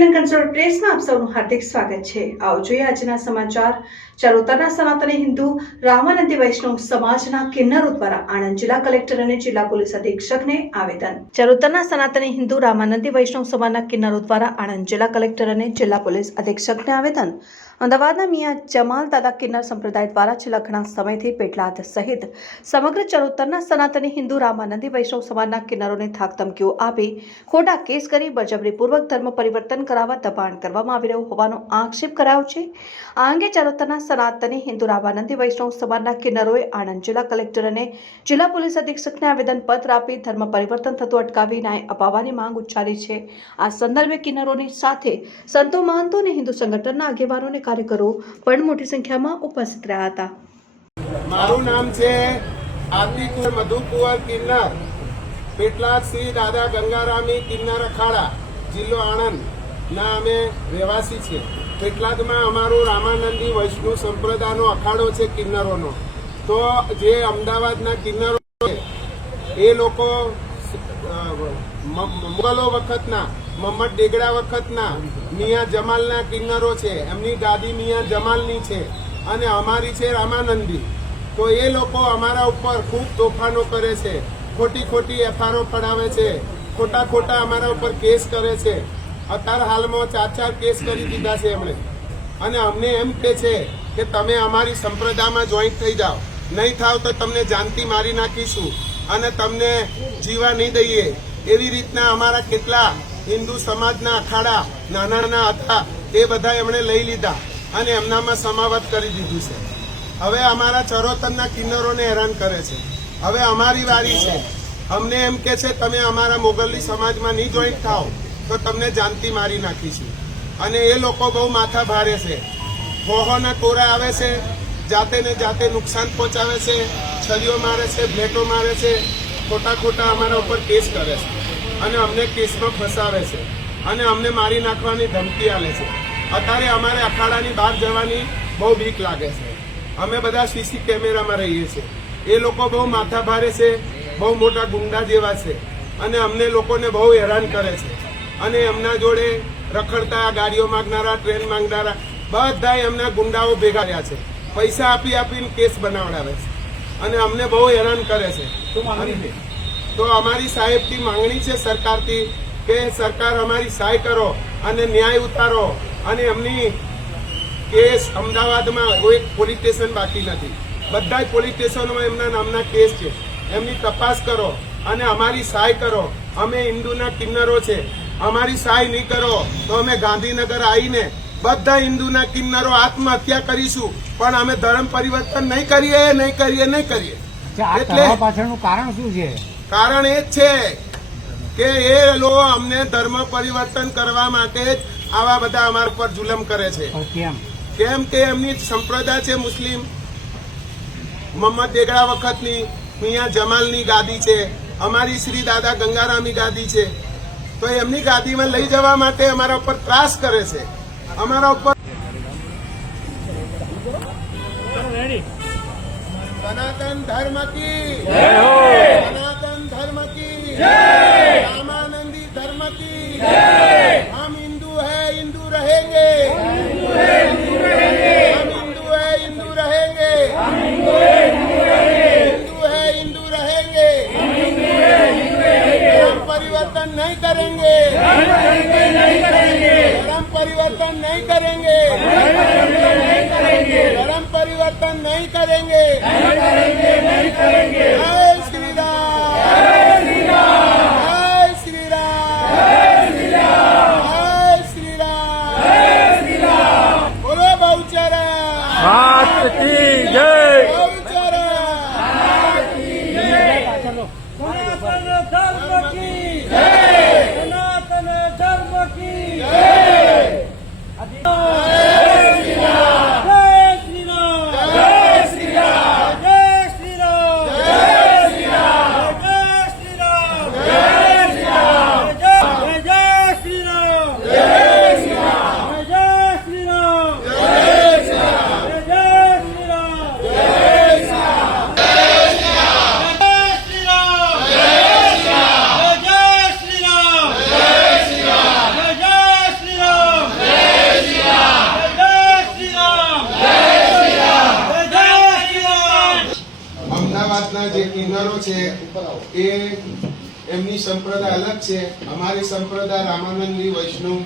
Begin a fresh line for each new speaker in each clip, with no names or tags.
London console પ્રેસમાં આપ સૌનું હાર્દિક સ્વાગત છે. આવો જોઈએ આજના સમાચાર. ચરોતરના સનાતની હિન્દુ, રામાનંદી વૈષ્ણવ સમાજના કિન્નરો દ્વારા આણંદ જિલ્લા કલેક્ટર અને જિલ્લા પોલીસ અધિક્ષકને આવેદન. ચરોતરના સનાતની હિન્દુ, રામાનંદી વૈષ્ણવ સમાજના કિન્નરો દ્વારા આણંદ જિલ્લા કલેક્ટર અને જિલ્લા પોલીસ અધિક્ષકને આવેદન. અમદાવાદના મિયા જમાલ દાદા કિન્નર સંપ્રદાય દ્વારા છેલ્લા સમયથી પેટલાદ સહિત સમગ્ર ચરોતરના સનાતની હિન્દુ રામાનંદી વૈષ્ણવ સમાજના કિન્નરોને થાક ધમકીઓ આપી ખોટા કેસ કરી બળજબરીપૂર્વક ધર્મ પરિવર્તન કરાવવા દબાણ કરવામાં આવી રહ્યું હોવાનો આક્ષેપ કરાયો છે. આ અંગે ચરોતરના સનાતની હિન્દુ રામાનંદી વૈષ્ણવ સમાજના કિન્નરોએ આણંદ જિલ્લા કલેક્ટર અને જિલ્લા પોલીસ અધિક્ષકને આવેદનપત્ર આપી ધર્મ પરિવર્તન થતું અટકાવી ન્યાય અપાવવાની માંગ ઉચ્ચારી છે. આ સંદર્ભે કિન્નરોની સાથે સંતો મહંતો અને હિન્દુ સંગઠનના આગેવાનો અને કાર્યકરો પણ મોટી સંખ્યામાં ઉપસ્થિત રહ્યા હતા.
મારું નામ છે આદિકુર મધુકુંવર કિન્નર. પેટલાદ શ્રી દાદા ગંગારામી કિન્નર અખાડા, જિલ્લો આણંદ. ના, અમે રહેવાસી છીએ પેટલાદમાં અમારું રામાનંદી વૈષ્ણવ સંપ્રદાયનો અખાડો છે કિન્નરોનો. તો જે અમદાવાદના કિન્નરો છે, એ લોકો મુગલો વખતના મોહમ્મદ ડેગડા વખતના, મિયા જમાલના કિન્નરો છે. એમની ગાદી મિયા જમાલની છે અને અમારી છે રામાનંદી. તો એ લોકો અમારા ઉપર ખૂબ તોફાનો કરે છે. ખોટી ખોટી એફઆરઓ પડાવે છે. ખોટા ખોટા અમારા ઉપર કેસ કરે છે. અત્યારે હાલમાં ચાર ચાર કેસ કરી દીધા છે એમણે. અને અમને એમ કે છે કે તમે અમારી સંપ્રદાયમાં જોઈન્ટ થઈ જાઓ. નહીં થાવ તો તમને જાનથી મારી નાખીશું. અને તમને જીવા નહીં દઈએ. એવી રીતના અમારા કેટલા હિન્દુ સમાજના અખાડા નાના નાના હતા એ બધા એમણે લઈ લીધા અને એમનામાં સમાવત કરી દીધું છે. હવે અમારા ચરોતરના કિન્નરોને હેરાન કરે છે. હવે અમારી વારી છે. અમને એમ કે છે, તમે અમારા મોગલી સમાજમાં નહીં જોઈન્ટ થાઓ તો તમને જાનતી મારી નાખીશું. અને એ લોકો બહુ માથા ભારે છે. હોહોના ટોરા આવે છે. જાતે ને જાતે નુકસાન પહોંચાડે છે. છરીઓ મારે છે બ્લેટો મારે છે, ખોટા ખોટા અમારા ઉપર કેસ કરે છે. અને અમને કેસમાં ફસાવે છે. અને અમને મારી નાખવાની ધમકી આલે છે. અત્યારે અમારે અખાડાની બહાર જવાની બહુ બીક લાગે છે. અમે બધા સીસી કેમેરામાં રહીએ છીએ. એ લોકો બહુ માથા ભારે છે, બહુ મોટા ગુંડા જેવા છે. અને અમને લોકોને બહુ હેરાન કરે છે. અને એમના જોડે રખડતા ગાડીઓ માંગનારા, ટ્રેન માંગનારા બધા એમના ગુંડાઓ ભેગા રહ્યા છે. પૈસા આપી આપીને કેસ બનાવડાવે છે. અને અમને બહુ હેરાન કરે છે. તો અમારી સાહેબથી માંગણી છે સરકારથી કે સરકાર અમારી સહાય કરો અને ન્યાય ઉતારો અને એમની કેસ અમદાવાદમાં કોઈ પોલીસ સ્ટેશન બાકી નથી. બધા જ પોલીસ સ્ટેશનોમાં એમના નામના કેસ છે. એમની તપાસ કરો અને અમારી સહાય કરો. અમે હિન્દુના કિન્નરો છે. અમારી સહાય નહીં કરો તો અમે ગાંધીનગર આવીને બધા હિન્દુના કિન્નરો આત્મહત્યા કરીશું. પણ અમે ધર્મ પરિવર્તન નહીં કરીએ નહીં કરીએ નહીં કરીએ. એટલે-
પાછળનું કારણ શું છે?
કારણ એ છે કે એ લોકો અમને ધર્મ પરિવર્તન કરવા માટે જ આવા બધા અમારા પર જુલમ કરે છે.
કેમ?
કેમ કે એમની સંપ્રદાય છે મુસ્લિમ. મોહમ્મદ દેગડા વખતની મિયા જમાલની ગાદી છે. અમારી શ્રી દાદા ગંગારામની ગાદી છે. તો એમની ગાદીમાં લઈ જવા માટે અમારા ઉપર ત્રાસ કરે છે. અમારા ઉપર સનાતન ધર્મ કી સનાતન ધર્મ કી રામાનંદી ધર્મ કી परिवर्तन नहीं करेंगे धर्म परिवर्तन नहीं करेंगे जय श्री राम એમના જે કિન્નરો છે, એ એમની સંપ્રદાય અલગ છે. અમારી સંપ્રદાય રામાનંદી, વૈષ્ણવ,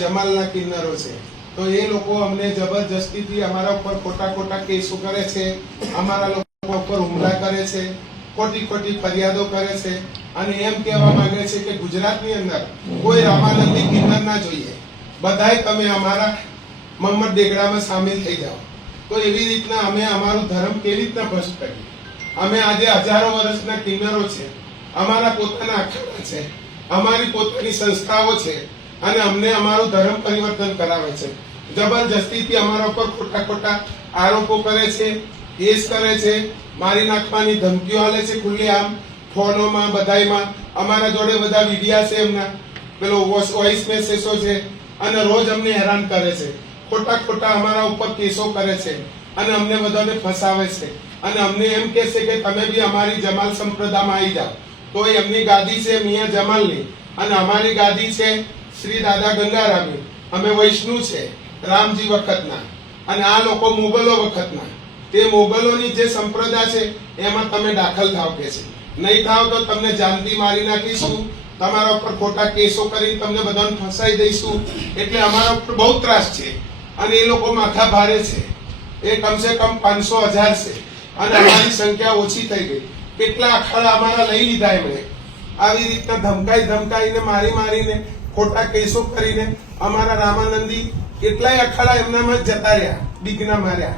જમાલના કિન્નરો છે. તો એ લોકો અમને જબરજસ્તીથી અમારા ઉપર ખોટા ખોટા કેસો કરે છે. અમારા લોકો ઉપર હુમલા કરે છે. ખોટી ખોટી ફરિયાદો કરે છે. અને એમ કહેવા માંગે છે કે ગુજરાતની અંદર કોઈ રામાનંદી કિન્નર ના જોઈએ. બધાય તમે અમારા મમ્મદ ડેગડામાં સામેલ થઈ જાઓ. તો એવી રીતના અમે અમારું ધર્મ કેવી રીતના ભસ્ટ કરીએ? અમે આજે હજારો વર્ષના કિન્નરો છે. અમારા પોતાના અખાડા છે. અમારી પોતાની સંસ્થાઓ છે. અને અમને અમારું ધર્મ પરિવર્તન કરાવે છે. જબરજસ્તીથી અમારા ઉપર ખોટા ખોટા આરોપો કરે છે, કેસ કરે છે, મારી નાખવાની ધમકીઓ આલે છે ખુલ્લેઆમ, ફોનોમાં, બધાયમાં. અમારા જોડે બધા વિડિયા છે એમના. પેલો વોઇસ મેસેજો છે. અને રોજ અમને હેરાન કરે છે. ખોટા ખોટા અમારા ઉપર કેસો કરે છે. અને અમને બધાને ફસાવે છે. અને અમને એમ કહે છે કે તમે બી અમારી જમાલ સંપ્રદાયમાં આવી જાઓ. તો એમની ગાદી છે મિયા જમાલની. અને અમારી ગાદી છે શ્રી દાદા ગંગારામની. અમે વૈષ્ણુ છે, રામજી વખતના. અને આ લોકો મુગલો વખતના. તે મુગલોની જે સંપ્રદાય છે, એમાં તમે દાખલ થાવ કે છે. નહીં થાવ તો તમને જાનથી મારી નાખીશું. તમારા ઉપર ખોટા કેસો કરી તમને બધાને ફસાઈ દઈશું. એટલે અમારા ઉપર બહુ ત્રાસ છે. અને એ લોકો માથા ભારે છે. એ કમસે કમ પાંચસો હજાર છે. અને અમારી સંખ્યા ઓછી થઈ ગઈ. કેટલા અખાડા અમારા લઈ લીધા એમણે. આવી રીતના ધમકાઈ ધમકાઈને, મારી મારીને, ખોટા કેસો કરીને અમારા રામાનંદી કેટલાય અખાડા એમનામાં જતા રહ્યા બીકના માર્યા.